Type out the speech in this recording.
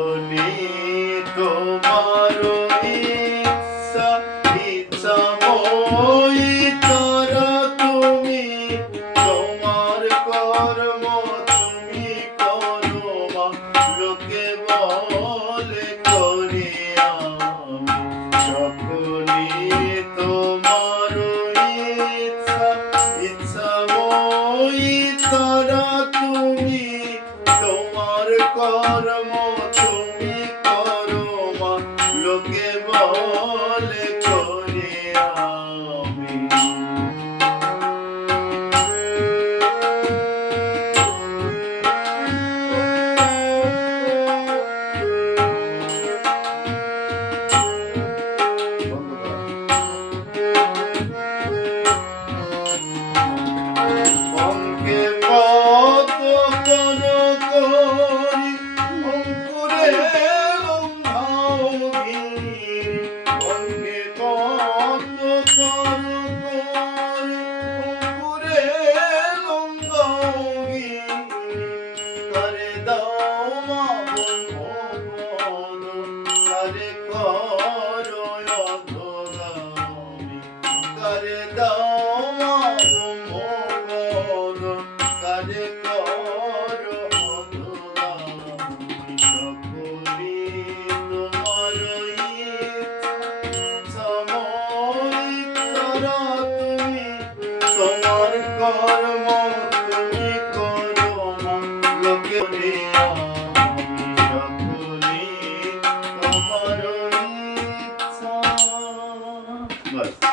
বলি তোমার ইচ্ছা ইচ্ছাময়ী তারা তুমি, তোমার কর্ম তুমি করো মা, লোকে বলে করি আমি সকলি তোমার ইচ্ছা ইচ্ছাময়ী তারা তুমি, তোমার কর্ম তুমি করো মা, লোকে বলে করি আমি। অঙ্কে কত কোন করি অঙ্কুরে লঙ্ঘাওগিরি, অঙ্কে কত কোন করি অঙ্কুরে লঙ্ঘাওগিরি, করে দাও মা ব্রহ্মপদ, করে করো অধগামী, করে দাও মা ব্রহ্মপদ, করে করো অধগামী, সকলি তোমার ইচ্ছাময়ী তারা তুমি, তোমার কর্ম